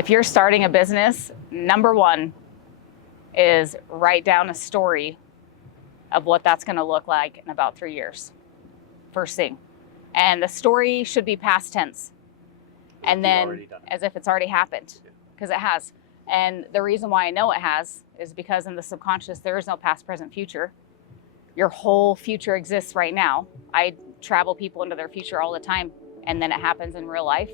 If you're starting a business, number one is write down a story of what that's going to look like in about 3 years. First thing. And the story should be past tense. And then as if it's already happened, because it has. And the reason why I know it has is because in the subconscious, there is no past, present, future. Your whole future exists right now. I travel people into their future all the time, and then it happens in real life.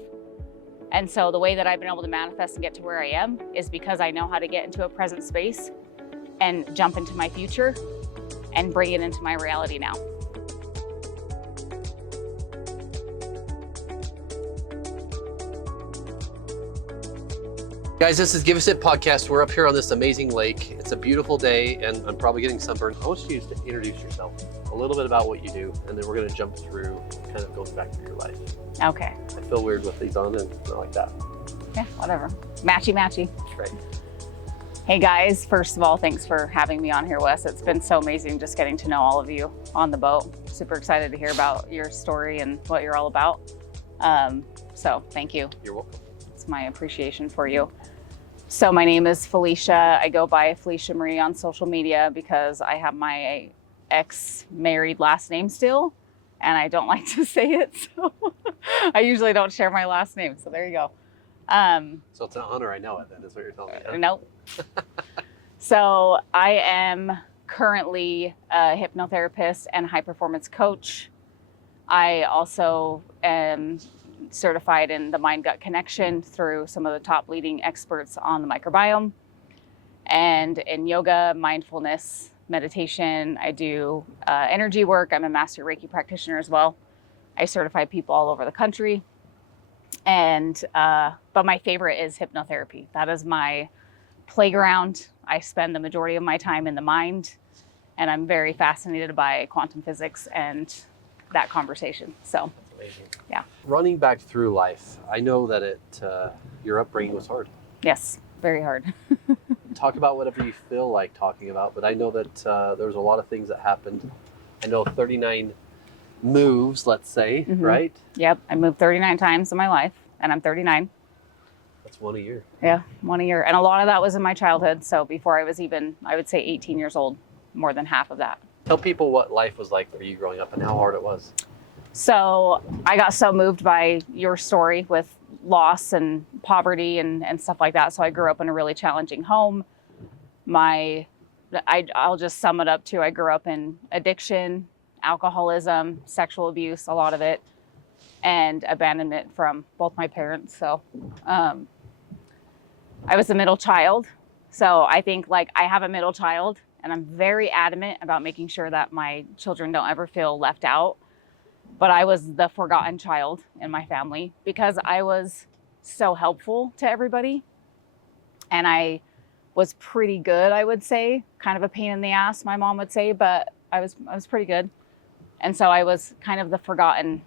And so the way that I've been able to manifest and get to where I am is because I know how to get into a present space and jump into my future and bring it into my reality now. Guys, this is Give Us It podcast. We're up here on this amazing lake. It's a beautiful day, and I'm probably getting sunburned. I want you to introduce yourself, a little bit about what you do, and then we're going to jump through kind of going back through your life. Okay. I feel weird with these on and not like that. Yeah, whatever. Matchy, matchy. That's right. Hey guys, first of all, thanks for having me on here, Wes. It's been so amazing just getting to know all of you on the boat. Super excited to hear about your story and what you're all about. So thank you. You're welcome. It's my appreciation for you. So my name is Felicia. I go by Felicia Marie on social media because I have my ex-married last name still, and I don't like to say it, so I usually don't share my last name. So there you go. So it's an honor I know it then, is what you're telling me. Huh? Nope. So I am currently a hypnotherapist and high performance coach. I also am certified in the mind-gut connection through some of the top leading experts on the microbiome. And in yoga, mindfulness, meditation, I do energy work. I'm a master Reiki practitioner as well. I certify people all over the country. And but my favorite is hypnotherapy. That is my playground. I spend the majority of my time in the mind, and I'm very fascinated by quantum physics and that conversation. So Amazing. Yeah. Running back through life, I know that your upbringing was hard. Yes, very hard. Talk about whatever you feel like talking about, but I know that there was a lot of things that happened. I know 39 moves, let's say, right? Yep, I moved 39 times in my life, and I'm 39. That's one a year. Yeah, one a year. And a lot of that was in my childhood. So before I was even, I would say 18 years old, more than half of that. Tell people what life was like for you growing up and how hard it was. So I got so moved by your story with loss and poverty and stuff like that. So I grew up in a really challenging home. I'll just sum it up to, I grew up in addiction, alcoholism, sexual abuse, a lot of it, and abandonment from both my parents. So I was a middle child. So I think like I have a middle child, and I'm very adamant about making sure that my children don't ever feel left out. But I was the forgotten child in my family because I was so helpful to everybody. And I was pretty good, I would say, kind of a pain in the ass, my mom would say, but I was pretty good. And so I was kind of the forgotten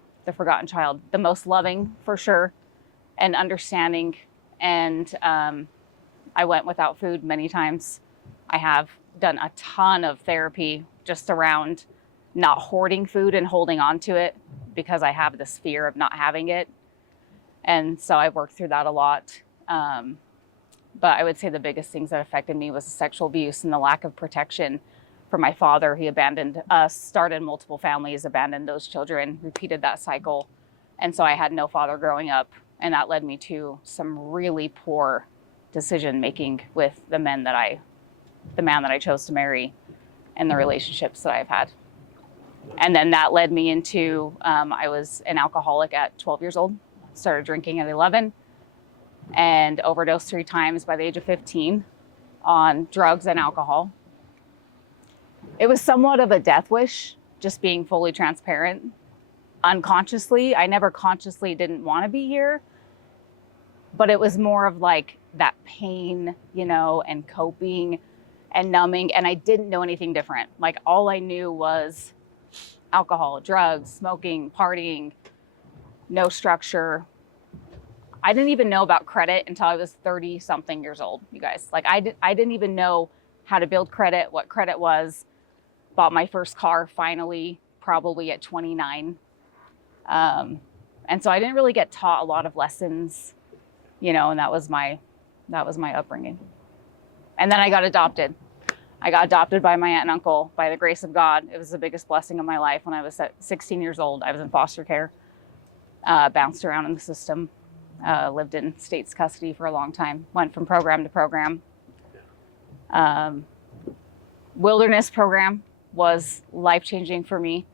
child, the most loving for sure, and understanding. And I went without food many times. I have done a ton of therapy just around not hoarding food and holding on to it because I have this fear of not having it. And so I worked through that a lot. But I would say the biggest things that affected me was the sexual abuse and the lack of protection from my father. He abandoned us, started multiple families, abandoned those children, repeated that cycle. And so I had no father growing up. And that led me to some really poor decision making with the man that I chose to marry and the relationships that I've had. And then that led me into, I was an alcoholic at 12 years old, started drinking at 11, and overdosed 3 times by the age of 15 on drugs and alcohol. It was somewhat of a death wish, just being fully transparent. Unconsciously, I never consciously didn't want to be here, but it was more of like that pain, and coping and numbing, and I didn't know anything different. Like all I knew was alcohol, drugs, smoking, partying, no structure. I didn't even know about credit until I was 30 something years old, you guys. Like I didn't even know how to build credit, what credit was. Bought my first car finally, probably at 29. And so I didn't really get taught a lot of lessons, and that was my That was my upbringing. And then I got adopted. I got adopted by my aunt and uncle by the grace of God. It was the biggest blessing of my life. When I was 16 years old, I was in foster care, bounced around in the system, lived in state's custody for a long time, went from program to program. Wilderness program was life-changing for me.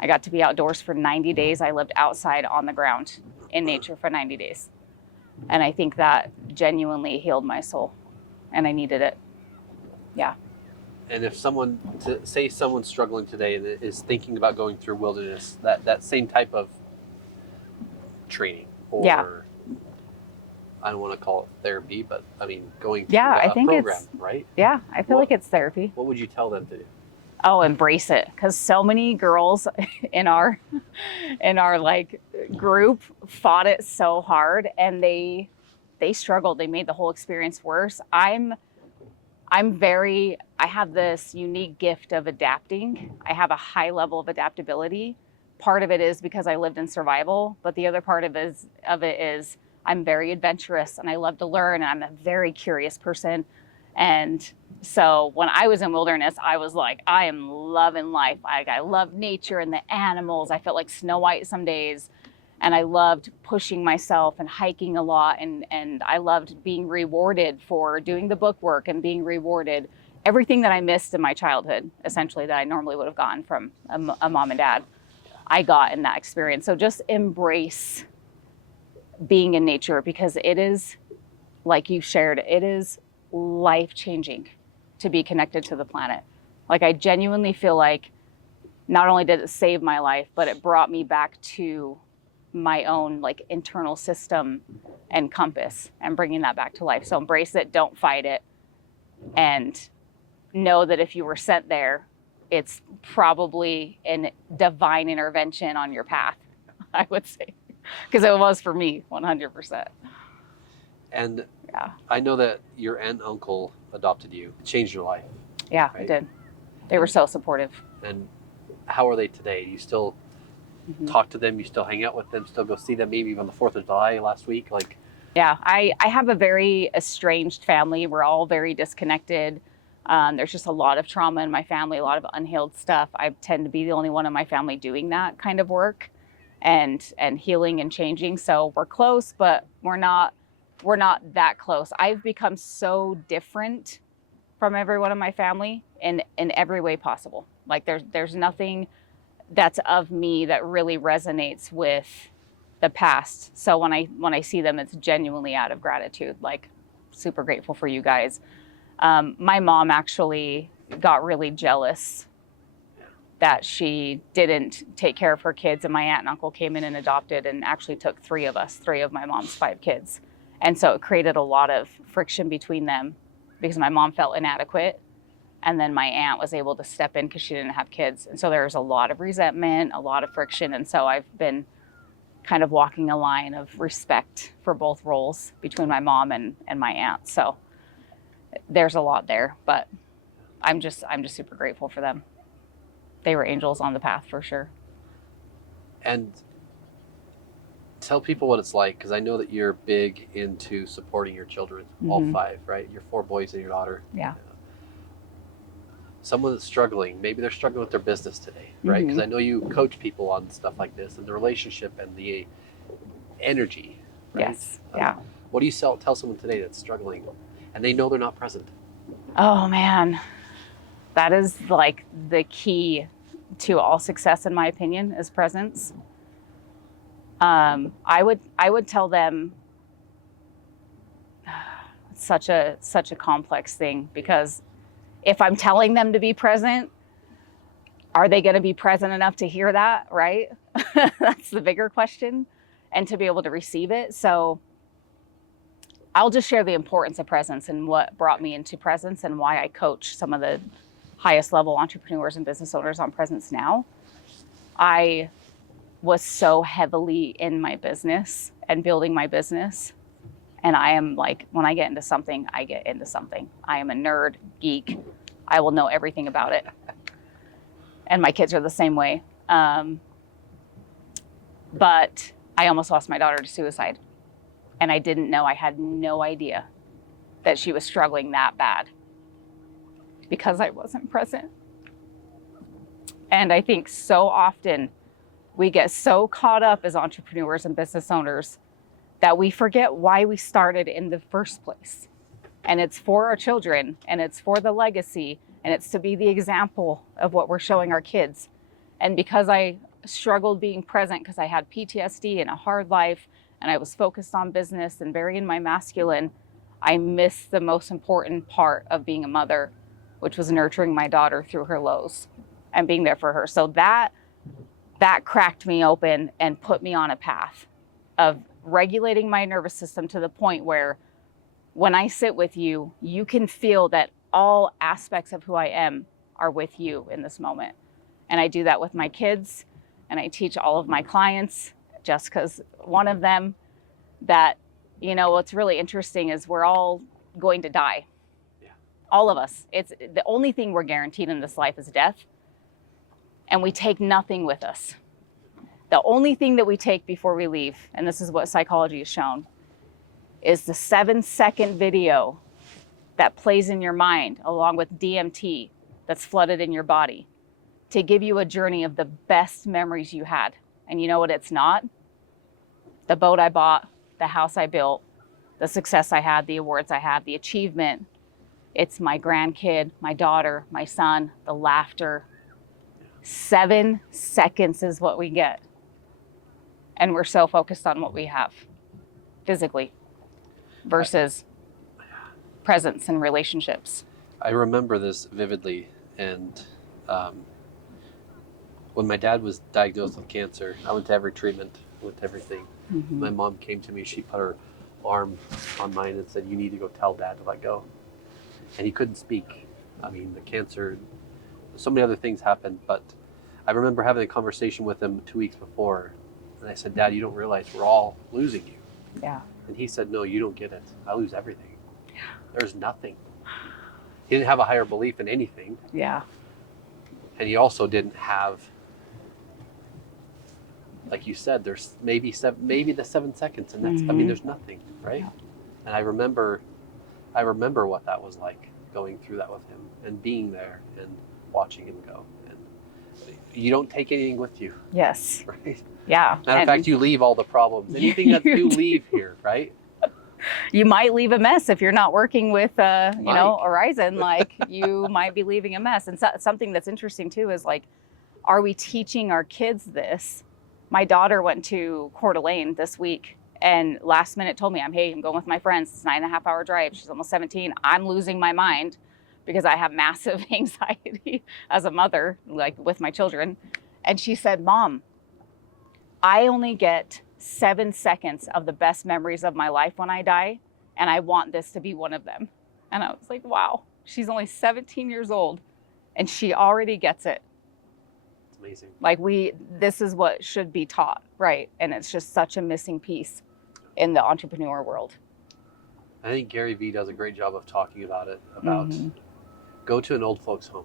I got to be outdoors for 90 days. I lived outside on the ground in nature for 90 days. And I think that genuinely healed my soul, and I needed it. Yeah. And if someone's struggling today and is thinking about going through wilderness, that same type of training, or Yeah. I don't want to call it therapy, but I mean going through Yeah, I a think program, right? Yeah, I feel like it's therapy. What would you tell them to do? Oh, embrace it. Because so many girls in our like group fought it so hard, and they struggled. They made the whole experience worse. I have this unique gift of adapting. I have a high level of adaptability. Part of it is because I lived in survival, but the other part of it is I'm very adventurous, and I love to learn, and I'm a very curious person. And so when I was in wilderness, I was like, I am loving life. I love nature and the animals. I felt like Snow White some days. And I loved pushing myself and hiking a lot. And I loved being rewarded for doing the book work and being rewarded. Everything that I missed in my childhood, essentially, that I normally would have gotten from a mom and dad, I got in that experience. So just embrace being in nature, because it is, like you shared, it is life-changing to be connected to the planet. Like, I genuinely feel like not only did it save my life, but it brought me back to my own like internal system and compass, and bringing that back to life. So embrace it, don't fight it, and know that if you were sent there, it's probably a divine intervention on your path, I would say, because it was for me 100%. And yeah, I know that your aunt and uncle adopted you. It changed your life. Yeah, right? It did. They were so supportive. And how are they today? Do you still talk to them? You still hang out with them? Still go see them? Maybe even on the 4th of July last week? Like, yeah, I have a very estranged family. We're all very disconnected. There's just a lot of trauma in my family, a lot of unhealed stuff. I tend to be the only one in my family doing that kind of work and healing and changing. So we're close, but we're not that close. I've become so different from everyone in my family in every way possible. Like there's nothing that's of me that really resonates with the past. So when I see them, it's genuinely out of gratitude, like super grateful for you guys. My mom actually got really jealous that she didn't take care of her kids, and my aunt and uncle came in and adopted and actually took 3 of my mom's 5 kids. And so it created a lot of friction between them because my mom felt inadequate. And then my aunt was able to step in because she didn't have kids. And so there was a lot of resentment, a lot of friction. And so I've been kind of walking a line of respect for both roles between my mom and my aunt. So there's a lot there, but I'm just super grateful for them. They were angels on the path for sure. And tell people what it's like, because I know that you're big into supporting your children, all 5, right? Your 4 boys and your daughter. Yeah. Someone that's struggling, maybe they're struggling with their business today, right? Because I know you coach people on stuff like this and the relationship and the energy, right? Yes. Yeah. What do you tell someone today that's struggling and they know they're not present? Oh man, that is like the key to all success, in my opinion, is presence. I would tell them it's such a complex thing, because if I'm telling them to be present, are they going to be present enough to hear that, right? That's the bigger question, and to be able to receive it. So I'll just share the importance of presence and what brought me into presence and why I coach some of the highest level entrepreneurs and business owners on presence now. I was so heavily in my business and building my business. And I am like, when I get into something, I get into something. I am a nerd, geek. I will know everything about it. And my kids are the same way. But I almost lost my daughter to suicide. And I didn't know. I had no idea. that she was struggling that bad because I wasn't present. And I think so often we get so caught up as entrepreneurs and business owners that we forget why we started in the first place. And it's for our children, and it's for the legacy, and it's to be the example of what we're showing our kids. And because I struggled being present because I had PTSD and a hard life, and I was focused on business and very in my masculine, I missed the most important part of being a mother, which was nurturing my daughter through her lows and being there for her. So that cracked me open and put me on a path of regulating my nervous system to the point where when I sit with you, you can feel that all aspects of who I am are with you in this moment. And I do that with my kids, and I teach all of my clients. Jessica's one of them. That, what's really interesting is we're all going to die. Yeah. All of us. It's the only thing we're guaranteed in this life is death. And we take nothing with us. The only thing that we take before we leave, and this is what psychology has shown, is the 7-second video that plays in your mind along with DMT that's flooded in your body to give you a journey of the best memories you had. And you know what it's not? The boat I bought, the house I built, the success I had, the awards I had, the achievement. It's my grandkid, my daughter, my son, the laughter. 7 seconds is what we get. And we're so focused on what we have physically versus presence and relationships. I remember this vividly. And when my dad was diagnosed with cancer, I went to every treatment, went to everything. Mm-hmm. My mom came to me, she put her arm on mine and said, "You need to go tell Dad to let go." And he couldn't speak. I mean, the cancer, so many other things happened, but I remember having a conversation with him 2 weeks before. And I said, "Dad, you don't realize we're all losing you." Yeah. And he said, "No, you don't get it. I lose everything. Yeah. There's nothing." He didn't have a higher belief in anything. Yeah. And he also didn't have, like you said, there's maybe the 7 seconds, and that's, Mm-hmm. there's nothing, right? Yeah. And I remember what that was like, going through that with him and being there and watching him go. And you don't take anything with you. Yes. Right? Yeah. Matter of fact, you leave all the problems. Anything that you leave here, right? You might leave a mess if you're not working with, Horizon. Like you might be leaving a mess. And something that's interesting too is like, are we teaching our kids this? My daughter went to Coeur d'Alene this week and last minute told me, I'm going with my friends. It's a 9.5 hour drive. She's almost 17. I'm losing my mind because I have massive anxiety as a mother, like with my children. And she said, "Mom, I only get 7 seconds of the best memories of my life when I die, and I want this to be one of them." And I was like, wow, she's only 17 years old and she already gets it. It's amazing. Like this is what should be taught, right? And it's just such a missing piece in the entrepreneur world. I think Gary Vee does a great job of talking about it, about go to an old folks home.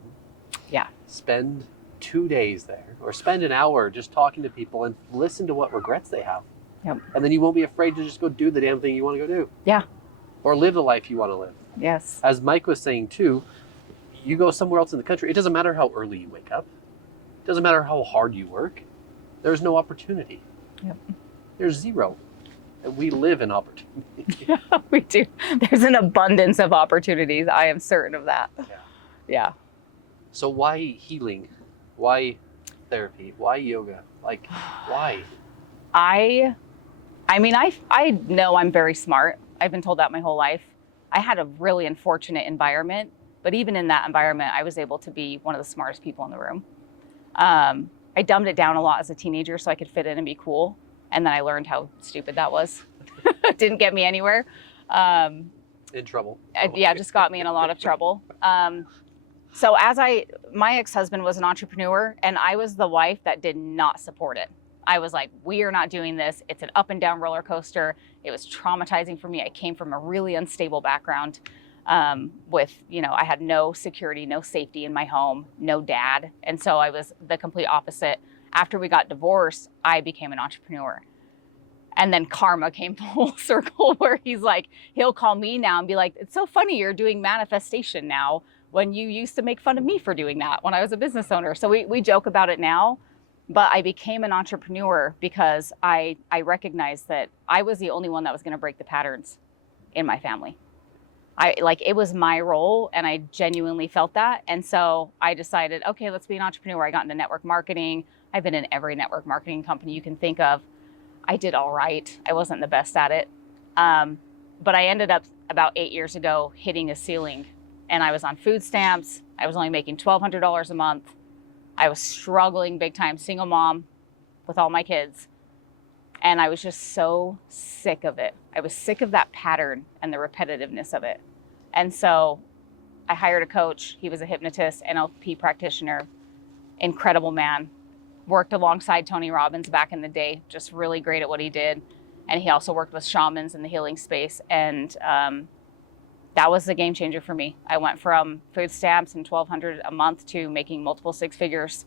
Yeah. Spend 2 days there, or spend an hour just talking to people and listen to what regrets they have. Yep. And then you won't be afraid to just go do the damn thing you want to go do. Yeah. Or live the life you want to live. Yes. As Mike was saying too, you go somewhere else in the country, it doesn't matter how early you wake up. It doesn't matter how hard you work. There's no opportunity. Yep. There's zero. And we live in opportunity. Yeah, we do. There's an abundance of opportunities. I am certain of that. Yeah. Yeah. So why healing? Why therapy? Why yoga? Like, why? I know I'm very smart. I've been told that my whole life. I had a really unfortunate environment, but even in that environment, I was able to be one of the smartest people in the room. I dumbed it down a lot as a teenager so I could fit in and be cool. And then I learned how stupid that was. It didn't get me anywhere. In trouble. Yeah, just got me in a lot of trouble. So my ex-husband was an entrepreneur and I was the wife that did not support it. I was like, we are not doing this. It's an up and down roller coaster. It was traumatizing for me. I came from a really unstable background with, I had no security, no safety in my home, no dad. And so I was the complete opposite. After we got divorced, I became an entrepreneur. And then karma came full circle where he's like, he'll call me now and be like, it's so funny you're doing manifestation now when you used to make fun of me for doing that when I was a business owner. So we joke about it now, but I became an entrepreneur because I recognized that I was the only one that was going to break the patterns in my family. It was my role, and I genuinely felt that. And so I decided, okay, let's be an entrepreneur. I got into network marketing. I've been in every network marketing company you can think of. I did all right. I wasn't the best at it. But I ended up about 8 years ago hitting a ceiling, and I was on food stamps. I was only making $1,200 a month. I was struggling big time, single mom with all my kids. And I was just so sick of it. I was sick of that pattern and the repetitiveness of it. And so I hired a coach. He was a hypnotist, NLP practitioner, incredible man. Worked alongside Tony Robbins back in the day, just really great at what he did. And he also worked with shamans in the healing space. And that was the game changer for me. I went from food stamps and $1,200 a month to making multiple six figures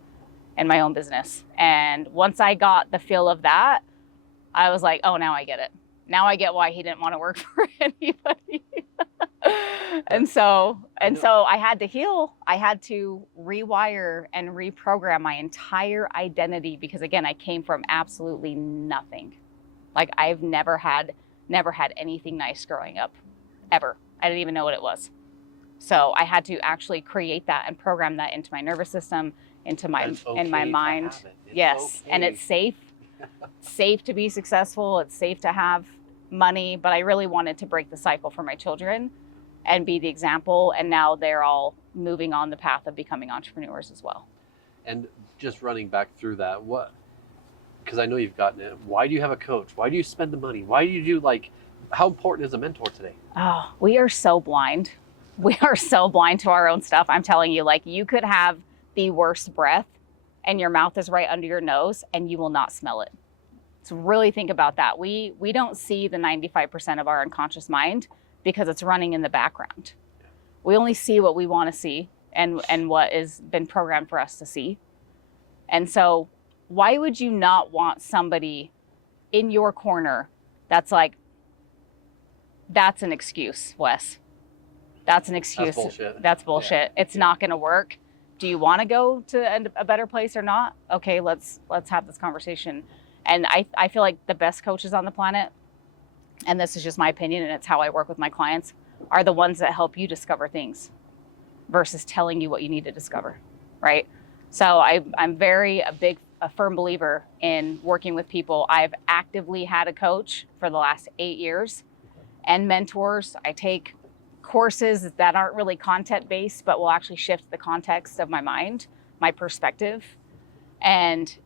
in my own business. And once I got the feel of that, I was like, oh, now I get it. Now I get why he didn't want to work for anybody. And so I had to heal. I had to rewire and reprogram my entire identity because, again, I came from absolutely nothing. Like, I've never had anything nice growing up, ever. I didn't even know what it was. So I had to actually create that and program that into my nervous system, into my mind. Yes, okay. And it's safe. Safe to be successful. It's safe to have money, but I really wanted to break the cycle for my children and be the example. And now they're all moving on the path of becoming entrepreneurs as well. And just running back through that, because I know you've gotten it. Why do you have a coach? Why do you spend the money? Why do you how important is a mentor today? Oh, we are so blind. We are so blind to our own stuff. I'm telling you, you could have the worst breath and your mouth is right under your nose and you will not smell it. So really think about that. We don't see the 95% of our unconscious mind because it's running in the background. We only see what we want to see and what has been programmed for us to see. And so why would you not want somebody in your corner that's like, that's an excuse, Wes. That's an excuse. That's bullshit. Yeah. It's not going to work. Do you want to go to a better place or not? Okay, let's have this conversation. And I feel like the best coaches on the planet, and this is just my opinion and it's how I work with my clients, are the ones that help you discover things versus telling you what you need to discover, right? So I'm a firm believer in working with people. I've actively had a coach for the last 8 years and mentors. I take courses that aren't really content-based, but will actually shift the context of my mind, my perspective. And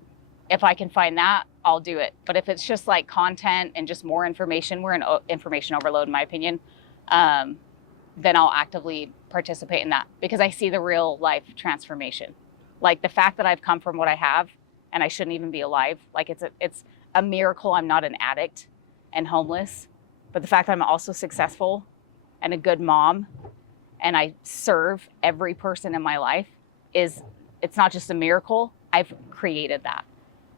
if I can find that, I'll do it. But if it's just like content and just more information, we're in information overload, in my opinion, then I'll actively participate in that because I see the real life transformation. Like the fact that I've come from what I have and I shouldn't even be alive. Like it's a miracle I'm not an addict and homeless, but the fact that I'm also successful and a good mom and I serve every person in my life it's not just a miracle. I've created that.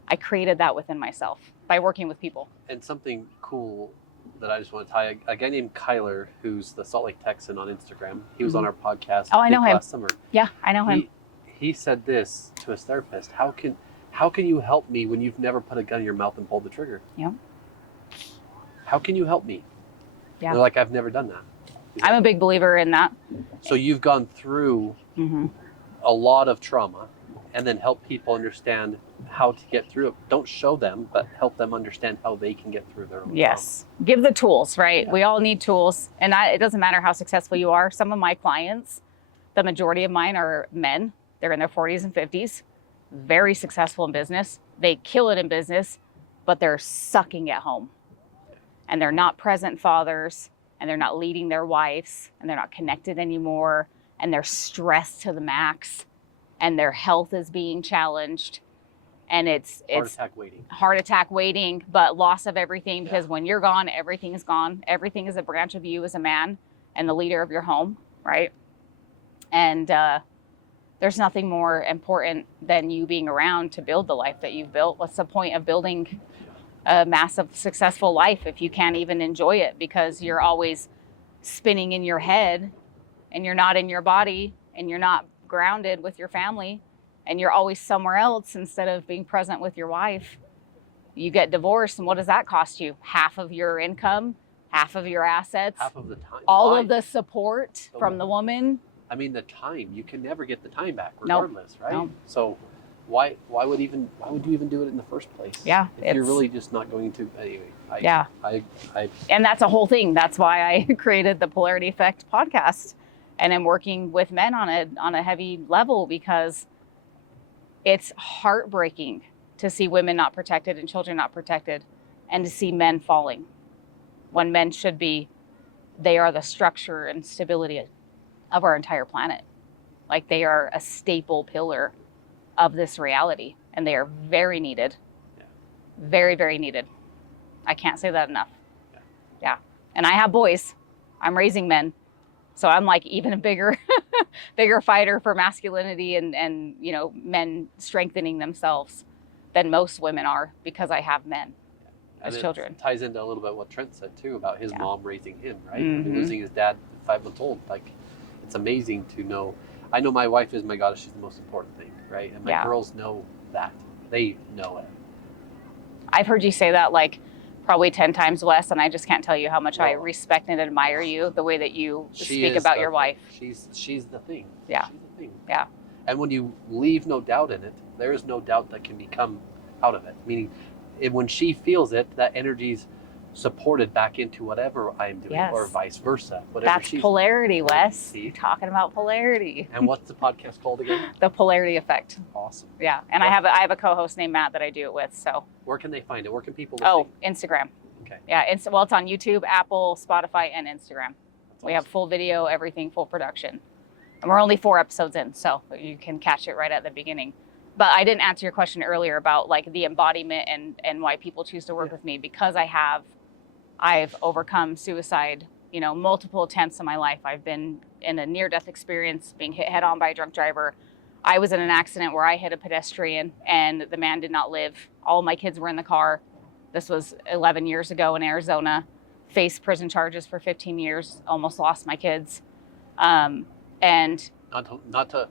I created that within myself by working with people. And something cool that I just want to tie, a guy named Kyler, who's the Salt Lake Texan on Instagram. He was on our podcast I know him. last summer. Yeah, I know him. He said this to his therapist, how can you help me when you've never put a gun in your mouth and pulled the trigger? Yeah. How can you help me? Yeah. They're like, I've never done that. I'm a big believer in that. So you've gone through a lot of trauma and then help people understand how to get through it. Don't show them, but help them understand how they can get through their own Yes. Trauma. Give the tools, right? Yeah. We all need tools. And it doesn't matter how successful you are. Some of my clients, the majority of mine are men. They're in their 40s and 50s, very successful in business. They kill it in business, but they're sucking at home. And they're not present fathers, and they're not leading their wives, and they're not connected anymore, and they're stressed to the max, and their health is being challenged. And it's heart attack waiting, but loss of everything because when you're gone, everything is gone. Everything is a branch of you as a man and the leader of your home, right? And there's nothing more important than you being around to build the life that you've built. What's the point of building a massive successful life if you can't even enjoy it because you're always spinning in your head and you're not in your body and you're not grounded with your family and you're always somewhere else instead of being present with your wife. You get divorced, and what does that cost you? Half of your income, half of your assets, half of the time, all of the support from the woman. I mean, the time, you can never get the time back regardless, Nope. right? Nope. So why would you even do it in the first place? Yeah, if you're really just not going to anyway. And that's a whole thing. That's why I created the Polarity Effect podcast, and I'm working with men on a heavy level because it's heartbreaking to see women not protected and children not protected, and to see men falling when men should be. They are the structure and stability of our entire planet. Like, they are a staple pillar of this reality, and they are very needed. Yeah. Very, very needed. I can't say that enough. Yeah. And I have boys. I'm raising men. So I'm like even a bigger fighter for masculinity and men strengthening themselves than most women are, because I have men as children. It ties into a little bit what Trent said too about his mom raising him, right? Mm-hmm. I mean, losing his dad at 5 months old. Like, it's amazing to know. I know my wife is my goddess. She's the most important thing, right? And my girls know that. They know it. I've heard you say that like probably 10 times less, and I just can't tell you how much I respect and admire you, the way that you speak about your wife. She's the thing. Yeah. She's the thing. Yeah. And when you leave no doubt in it, there is no doubt that can become out of it. Meaning, when she feels it, that energy's supported back into whatever I'm doing, or vice versa. That's polarity, Wes. You're talking about polarity. And what's the podcast called again? The Polarity Effect. Awesome. Yeah, and I have a co-host named Matt that I do it with. So where can they find it? Where can people listen? Instagram. Okay. Yeah, it's on YouTube, Apple, Spotify, and Instagram. We have full video, everything, full production. And we're only 4 episodes in, so you can catch it right at the beginning. But I didn't answer your question earlier about like the embodiment and why people choose to work with me, because I've overcome suicide, multiple attempts in my life. I've been in a near-death experience, being hit head-on by a drunk driver. I was in an accident where I hit a pedestrian and the man did not live. All my kids were in the car. This was 11 years ago in Arizona. Faced prison charges for 15 years, almost lost my kids. And not to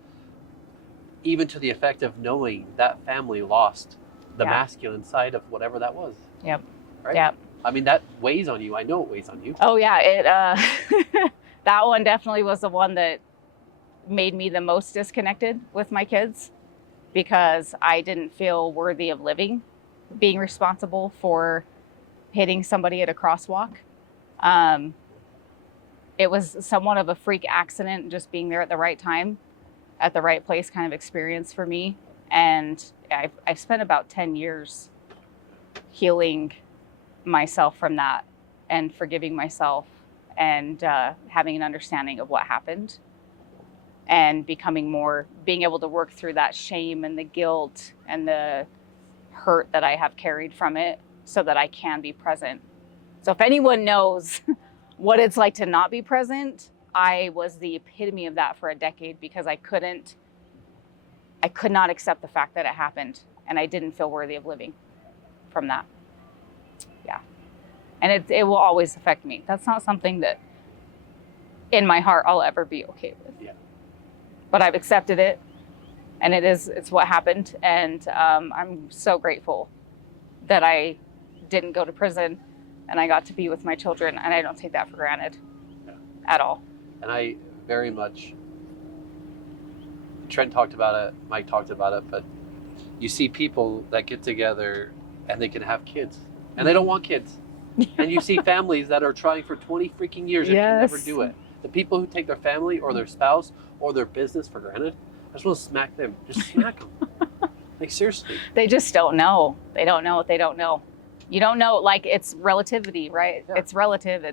even to the effect of knowing that family lost the masculine side of whatever that was. Yep. Right? Yep. I mean, that weighs on you. I know it weighs on you. Oh yeah, it that one definitely was the one that made me the most disconnected with my kids, because I didn't feel worthy of living, being responsible for hitting somebody at a crosswalk. It was somewhat of a freak accident, just being there at the right time, at the right place kind of experience for me. And I've spent about 10 years healing myself from that and forgiving myself and having an understanding of what happened, and being able to work through that shame and the guilt and the hurt that I have carried from it, so that I can be present. So if anyone knows what it's like to not be present, I was the epitome of that for a decade, because I could not accept the fact that it happened, and I didn't feel worthy of living from that. Yeah. And it will always affect me. That's not something that in my heart I'll ever be okay with. Yeah. But I've accepted it, and it's what happened. And I'm so grateful that I didn't go to prison and I got to be with my children, and I don't take that for granted at all. And I very much, Trent talked about it, Mike talked about it, but you see people that get together and they can have kids, and they don't want kids. And you see families that are trying for 20 freaking years and can never do it. The people who take their family or their spouse or their business for granted, I just want to smack them. Just smack them. Like, seriously. They just don't know. They don't know what they don't know. You don't know, like, it's relativity, right? Yeah. It's relative.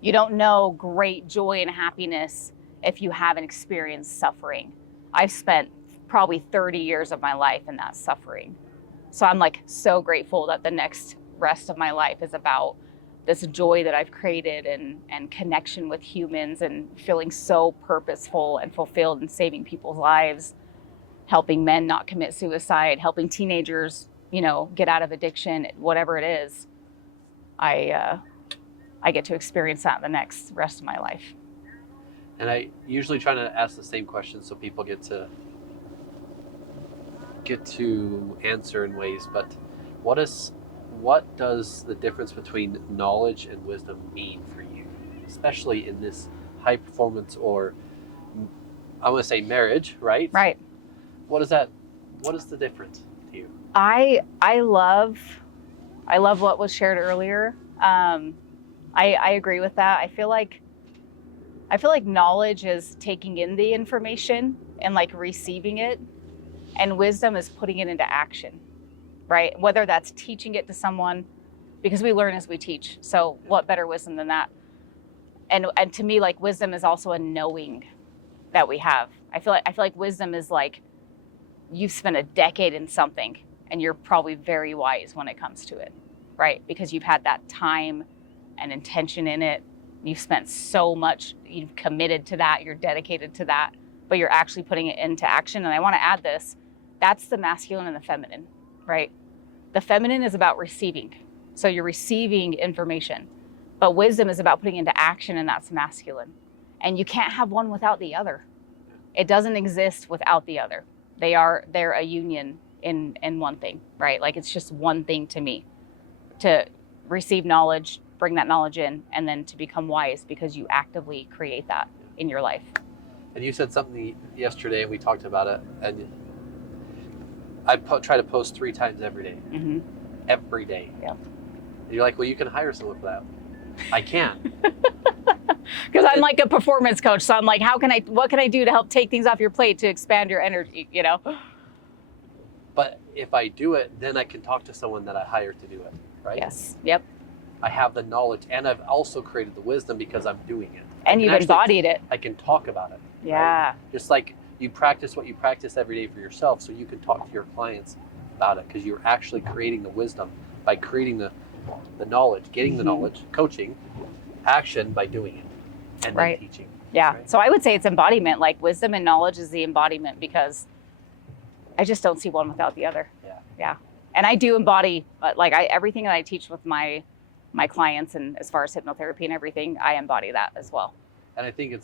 You don't know great joy and happiness if you haven't experienced suffering. I've spent probably 30 years of my life in that suffering. So I'm like so grateful that the next rest of my life is about this joy that I've created and connection with humans, and feeling so purposeful and fulfilled in saving people's lives, helping men not commit suicide, helping teenagers get out of addiction, whatever it is, I get to experience that the next rest of my life. And I usually try to ask the same question so people get to answer in ways. But what does the difference between knowledge and wisdom mean for you, especially in this high performance, or I want to say marriage, right? Right. What is the difference to you? I love what was shared earlier. I agree with that. I feel like knowledge is taking in the information and like receiving it, and wisdom is putting it into action, right? Whether that's teaching it to someone, because we learn as we teach. So what better wisdom than that? And to me, like, wisdom is also a knowing that we have. I feel like wisdom is like, you've spent a decade in something and you're probably very wise when it comes to it, right? Because you've had that time and intention in it. You've spent so much, you've committed to that, you're dedicated to that, but you're actually putting it into action. And I want to add this, that's the masculine and the feminine, right? The feminine is about receiving. So you're receiving information, but wisdom is about putting into action, and that's masculine. And you can't have one without the other. It doesn't exist without the other. They're a union in one thing, right? Like, it's just one thing to me, to receive knowledge, bring that knowledge in, and then to become wise, because you actively create that in your life. And you said something yesterday, and we talked about it, and I try to post 3 times every day. Mm-hmm. Every day. Yeah. And you're like, well, you can hire someone for that. I can. Because I'm like a performance coach, so I'm like, what can I do to help take things off your plate to expand your energy, But if I do it, then I can talk to someone that I hire to do it, right? Yes. Yep. I have the knowledge, and I've also created the wisdom because I'm doing it. And you've embodied it. I can talk about it. Yeah. Right? Just like you practice what you practice every day for yourself, so you can talk to your clients about it, because you're actually creating the wisdom by creating the knowledge, getting the knowledge, coaching, action by doing it, and then teaching. Yeah. Right? So I would say it's embodiment. Like, wisdom and knowledge is the embodiment, because I just don't see one without the other. Yeah. Yeah. And I do embody, everything that I teach with my clients, and as far as hypnotherapy and everything, I embody that as well. And I think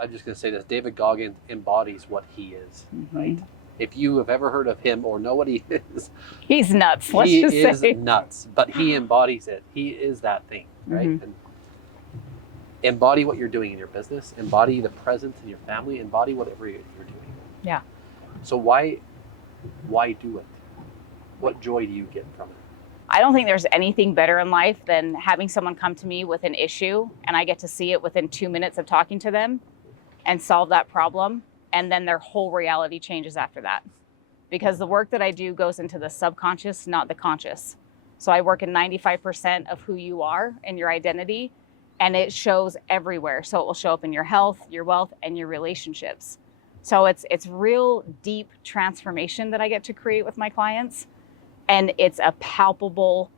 I'm just going to say this, David Goggins embodies what he is, right? If you have ever heard of him or know what he is, he's nuts. He is nuts, but he embodies it. He is that thing, right? Mm-hmm. And embody what you're doing in your business, embody the presence in your family, embody whatever you're doing. Yeah. So why do it? What joy do you get from it? I don't think there's anything better in life than having someone come to me with an issue, and I get to see it within 2 minutes of talking to them and solve that problem. And then their whole reality changes after that. Because the work that I do goes into the subconscious, not the conscious. So I work in 95% of who you are and your identity, and it shows everywhere. So it will show up in your health, your wealth, and your relationships. So it's real deep transformation that I get to create with my clients. And it's a palpable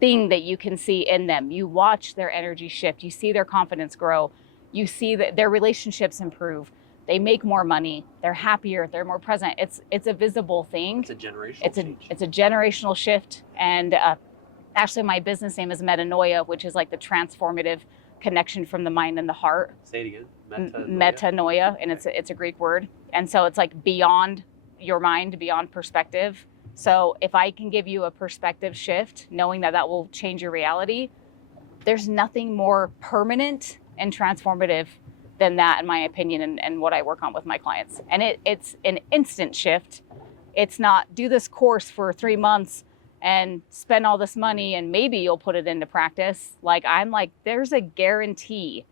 thing that you can see in them. You watch their energy shift. You see their confidence grow. You see that their relationships improve. They make more money. They're happier. They're more present. It's a visible thing. It's a generational change. It's a generational shift. And actually, my business name is Metanoia, which is like the transformative connection from the mind and the heart. Say it again. Metanoia, and it's a Greek word. And so it's like beyond your mind, beyond perspective. So if I can give you a perspective shift, knowing that will change your reality, there's nothing more permanent and transformative than that, in my opinion, and what I work on with my clients. And it's an instant shift. It's not do this course for 3 months and spend all this money and maybe you'll put it into practice. I'm like, there's a guarantee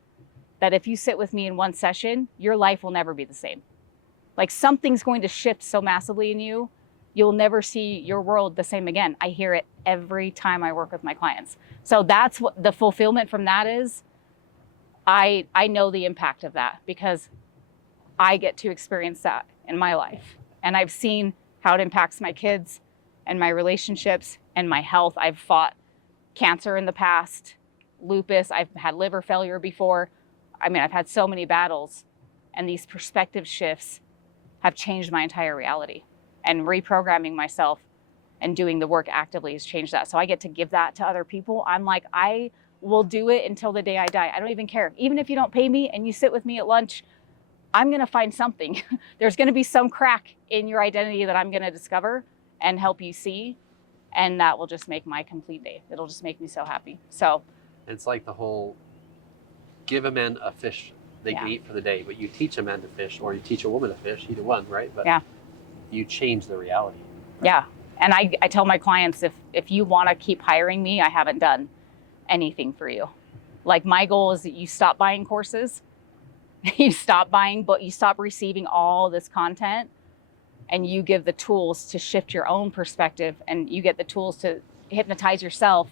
that if you sit with me in one session, your life will never be the same. Like, something's going to shift so massively in you, you'll never see your world the same again. I hear it every time I work with my clients. So that's what the fulfillment from that is. I know the impact of that because I get to experience that in my life. And I've seen how it impacts my kids and my relationships and my health. I've fought cancer in the past, lupus, I've had liver failure before. I mean, I've had so many battles, and these perspective shifts have changed my entire reality. And reprogramming myself and doing the work actively has changed that. So I get to give that to other people. I'm like, I will do it until the day I die. I don't even care. Even if you don't pay me and you sit with me at lunch, I'm going to find something. There's going to be some crack in your identity that I'm going to discover and help you see. And that will just make my complete day. It'll just make me so happy. So it's like the whole give a man a fish they can eat for the day, but you teach a man to fish or you teach a woman to fish, either one, right? But you change the reality. Right? Yeah. And I tell my clients, if you want to keep hiring me, I haven't done anything for you. Like my goal is that you stop buying courses, you stop buying, but you stop receiving all this content, and you give the tools to shift your own perspective, and you get the tools to hypnotize yourself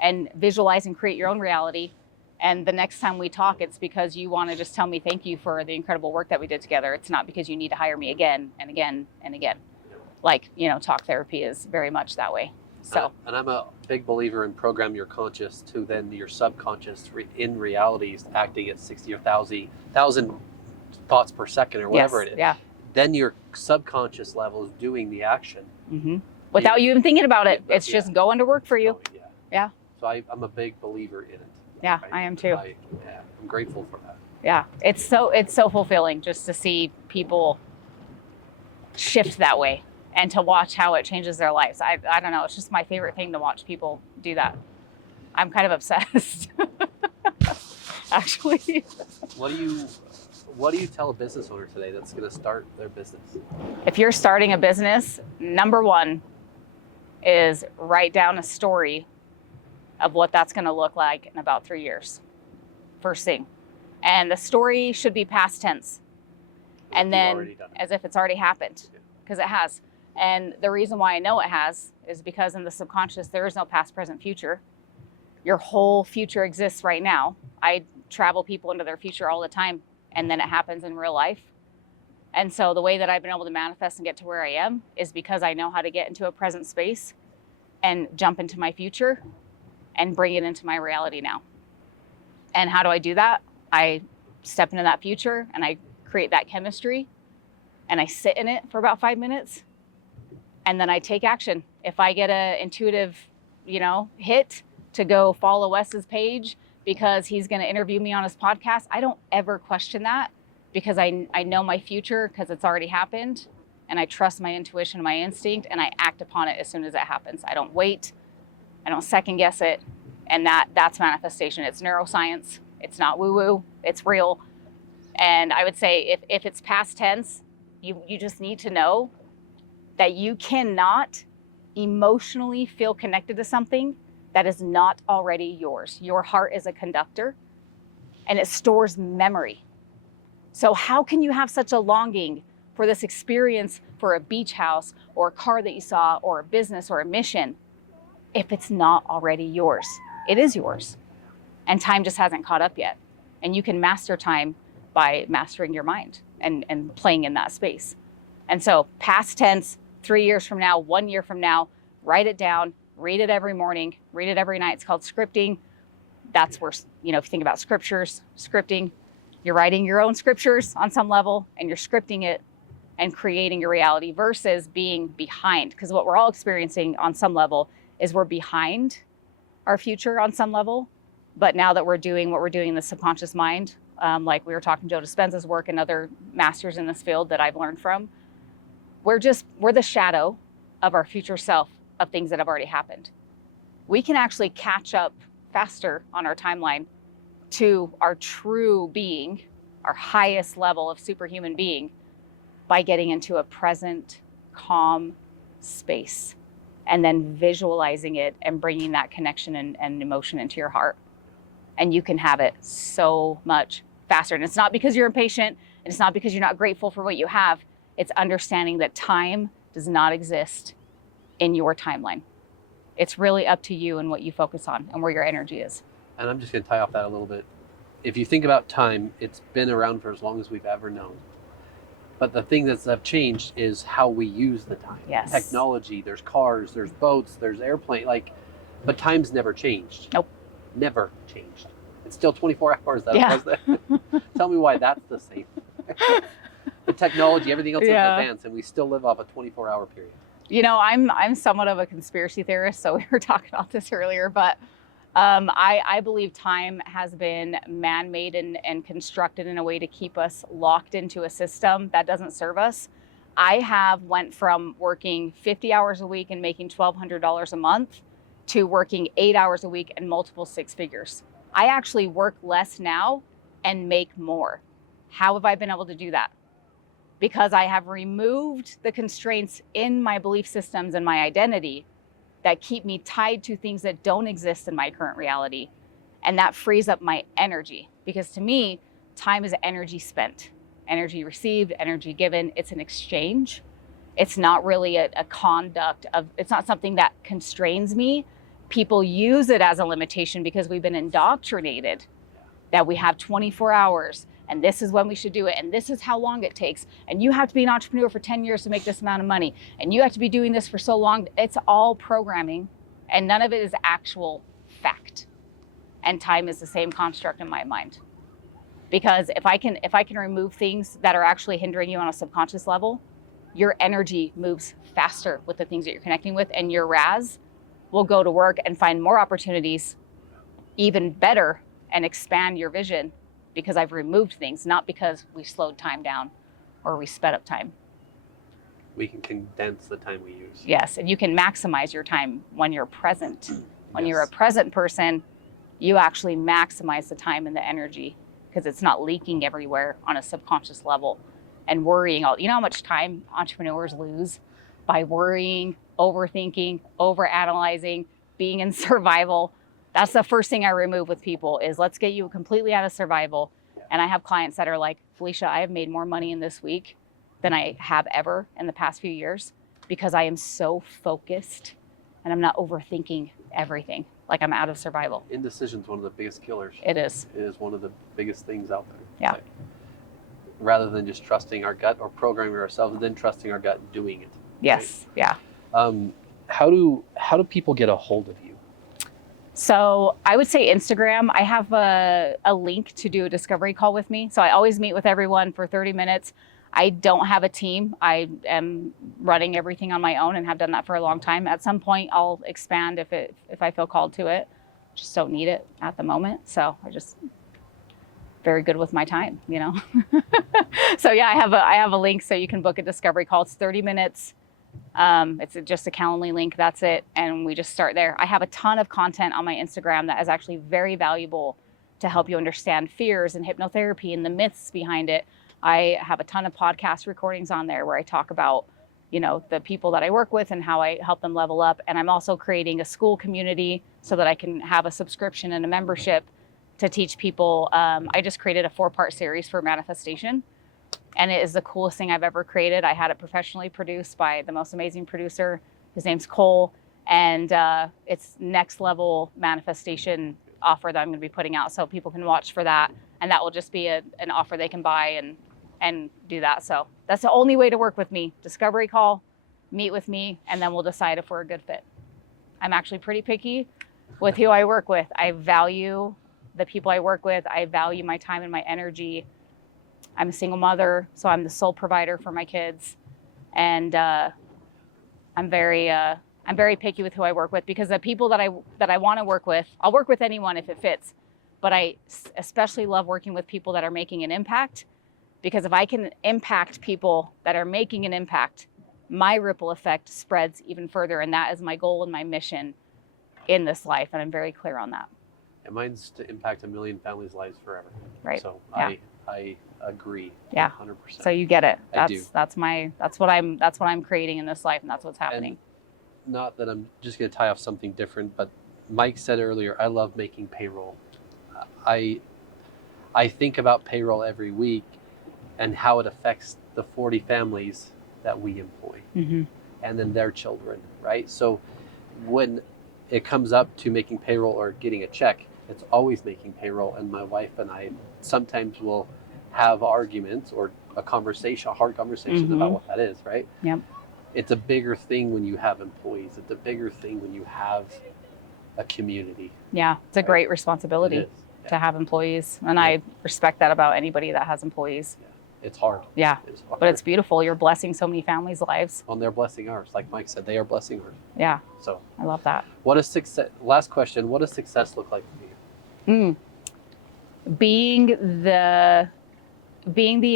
and visualize and create your own reality. And the next time we talk, it's because you want to just tell me thank you for the incredible work that we did together. It's not because you need to hire me again and again and again. Like, talk therapy is very much that way. So, and I'm a big believer in program your conscious to then your subconscious in reality is acting at 60 or 1,000 thoughts per second or whatever it is. Yeah. Then your subconscious level is doing the action. Mm-hmm. Without you even thinking about it. It's just going to work for you. Yeah. So I'm a big believer in it. Yeah, I am too. I'm grateful for that. Yeah, it's so fulfilling just to see people shift that way and to watch how it changes their lives. I don't know, it's just my favorite thing to watch people do that. I'm kind of obsessed, actually. What do you tell a business owner today that's going to start their business? If you're starting a business, number one is write down a story of what that's going to look like in about 3 years. First thing. And the story should be past tense. And then as if it's already happened, because it has. And the reason why I know it has is because in the subconscious, there is no past, present, future. Your whole future exists right now. I travel people into their future all the time, and then it happens in real life. And so the way that I've been able to manifest and get to where I am is because I know how to get into a present space and jump into my future and bring it into my reality now. And how do I do that? I step into that future and I create that chemistry and I sit in it for about 5 minutes and then I take action. If I get an intuitive, hit to go follow Wes's page because he's going to interview me on his podcast, I don't ever question that because I know my future because it's already happened and I trust my intuition and my instinct and I act upon it as soon as it happens. I don't wait. I don't second guess it. And that's manifestation. It's neuroscience. It's not woo-woo. It's real. And I would say if it's past tense, you just need to know that you cannot emotionally feel connected to something that is not already yours. Your heart is a conductor and it stores memory. So how can you have such a longing for this experience for a beach house or a car that you saw or a business or a mission if it's not already yours? It is yours. And time just hasn't caught up yet. And you can master time by mastering your mind and playing in that space. And so past tense, 3 years from now, 1 year from now, write it down, read it every morning, read it every night. It's called scripting. That's where, if you think about scriptures, scripting, you're writing your own scriptures on some level and you're scripting it and creating your reality versus being behind. Because what we're all experiencing on some level is we're behind our future on some level. But now that we're doing what we're doing in the subconscious mind, like we were talking Joe Dispenza's work and other masters in this field that I've learned from, we're the shadow of our future self of things that have already happened. We can actually catch up faster on our timeline to our true being, our highest level of superhuman being, by getting into a present, calm space and then visualizing it and bringing that connection and emotion into your heart. And you can have it so much faster. And it's not because you're impatient, and it's not because you're not grateful for what you have. It's understanding that time does not exist in your timeline. It's really up to you and what you focus on and where your energy is. And I'm just going to tie off that a little bit. If you think about time, it's been around for as long as we've ever known. But the thing that's changed is how we use the time. Yes. Technology, there's cars, there's boats, there's airplanes, but time's never changed. Nope. Never changed. It's still 24 hours. That was there. Tell me why that's the same. The technology, everything else is advanced, and we still live off a 24-hour period. I'm somewhat of a conspiracy theorist, so we were talking about this earlier, but I believe time has been man-made and constructed in a way to keep us locked into a system that doesn't serve us. I have went from working 50 hours a week and making $1,200 a month to working 8 hours a week and multiple six figures. I actually work less now and make more. How have I been able to do that? Because I have removed the constraints in my belief systems and my identity that keep me tied to things that don't exist in my current reality. And that frees up my energy, because to me, time is energy spent, energy received, energy given. It's an exchange. It's not really a conduct of, it's not something that constrains me. People use it as a limitation because we've been indoctrinated that we have 24 hours and this is when we should do it, and this is how long it takes, and you have to be an entrepreneur for 10 years to make this amount of money, and you have to be doing this for so long. It's all programming, and none of it is actual fact. And time is the same construct in my mind. Because if I can remove things that are actually hindering you on a subconscious level, your energy moves faster with the things that you're connecting with, and your RAS will go to work and find more opportunities, even better, and expand your vision, because I've removed things, not because we slowed time down or we sped up time. We can condense the time we use. Yes, and you can maximize your time when you're present. When Yes. you're a present person, you actually maximize the time and the energy, because it's not leaking everywhere on a subconscious level and worrying. You know how much time entrepreneurs lose by worrying, overthinking, overanalyzing, being in survival. That's the first thing I remove with people is, let's get you completely out of survival. And I have clients that are like, Felicia, I have made more money in this week than I have ever in the past few years, because I am so focused and I'm not overthinking everything. Like, I'm out of survival. Indecision is one of the biggest killers. It is. It is one of the biggest things out there. Yeah. Like, rather than just trusting our gut or programming ourselves, and then trusting our gut and doing it. Yes. Right? Yeah. How do people get a hold of you? So I would say Instagram. I have a link to do a discovery call with me. So I always meet with everyone for 30 minutes. I don't have a team. I am running everything on my own and have done that for a long time. At some point, I'll expand if I feel called to it. Just don't need it at the moment. So I just very good with my time, So yeah, I have a link so you can book a discovery call. It's 30 minutes. It's just a Calendly link. That's it. And we just start there. I have a ton of content on my Instagram that is actually very valuable to help you understand fears and hypnotherapy and the myths behind it. I have a ton of podcast recordings on there where I talk about, the people that I work with and how I help them level up. And I'm also creating a school community so that I can have a subscription and a membership to teach people. I just created a 4-part series for manifestation. And it is the coolest thing I've ever created. I had it professionally produced by the most amazing producer. His name's Cole. And it's next level manifestation offer that I'm going to be putting out. So people can watch for that. And that will just be an offer they can buy and do that. So that's the only way to work with me. Discovery call, meet with me, and then we'll decide if we're a good fit. I'm actually pretty picky with who I work with. I value the people I work with. I value my time and my energy. I'm a single mother, so I'm the sole provider for my kids. And I'm very picky with who I work with, because the people that I want to work with, I'll work with anyone if it fits. But I especially love working with people that are making an impact, because if I can impact people that are making an impact, my ripple effect spreads even further. And that is my goal and my mission in this life. And I'm very clear on that. And mine's to impact 1 million families' lives forever. Right. So Yeah. I agree. Yeah. 100%. So you get it. I do. That's what I'm creating in this life, and that's what's happening. And not that I'm just going to tie off something different, but Mike said earlier, I love making payroll. I think about payroll every week and how it affects the 40 families that we employ, Mm-hmm. and then their children, right? So when it comes up to making payroll or getting a check, it's always making payroll. And my wife and I sometimes will have arguments or a hard conversation Mm-hmm. about what that is, right? Yep. It's a bigger thing when you have employees. It's a bigger thing when you have a community. Yeah, it's a great It responsibility is. to have employees, and Yeah. I respect that about anybody that has employees. It's hard. Yeah. It's hard. But it's beautiful. You're blessing so many families' lives. And they're blessing ours. Like Mike said, they are blessing ours. Yeah. So I love that. what is success? Last question. What does success look like for you? Being the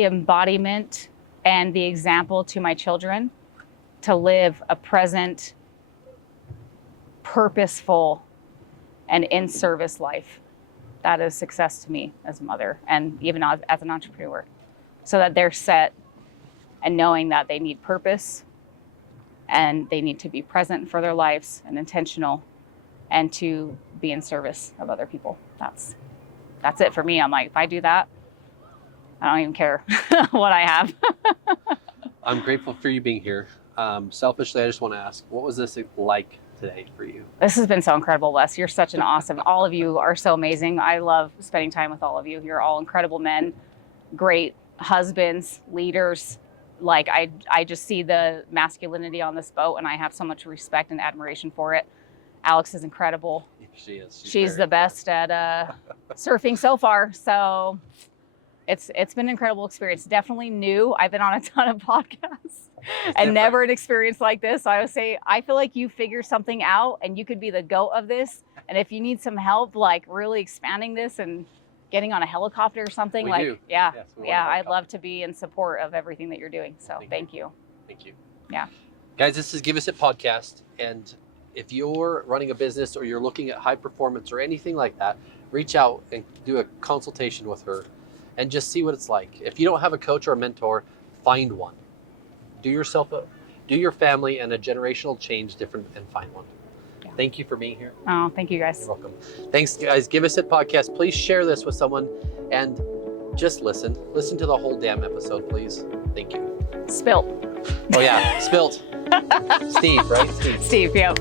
embodiment and the example to my children to live a present, purposeful, and in service life. That is success to me as a mother and even as an entrepreneur. So that they're set and knowing that they need purpose and they need to be present for their lives and intentional and to be in service of other people. That's it for me. I'm like, if I do that, I don't even care what I have. I'm grateful for you being here. Selfishly, I just want to ask, what was this like today for you? This has been so incredible, Wes. You're such an awesome, all of you are so amazing. I love spending time with all of you. You're all incredible men, great husbands, leaders. Like I just see the masculinity on this boat and I have so much respect and admiration for it. Alex is incredible. She is. She's the best at surfing so far. So it's been an incredible experience. Definitely new. I've been on a ton of podcasts and never an experience like this. So I would say, I feel like you figure something out and you could be the goat of this. And if you need some help, like really expanding this and getting on a helicopter or something, We like, do. yeah, Yes, we want a yeah, I'd helicopter. love to be in support of everything that you're doing. So thank you. Thank you. Yeah. Guys, this is Give Us It Podcast. And if you're running a business or you're looking at high performance or anything like that, reach out and do a consultation with her and just see what it's like. If you don't have a coach or a mentor, find one. Do your family and a generational change different and find one. Yeah. Thank you for being here. Oh, thank you guys. You're welcome. Thanks, guys. Give Us It Podcast. Please share this with someone and just listen. Listen to the whole damn episode, please. Thank you. Spilt. Oh, yeah. Spilt. Steve, right? Steve, yep.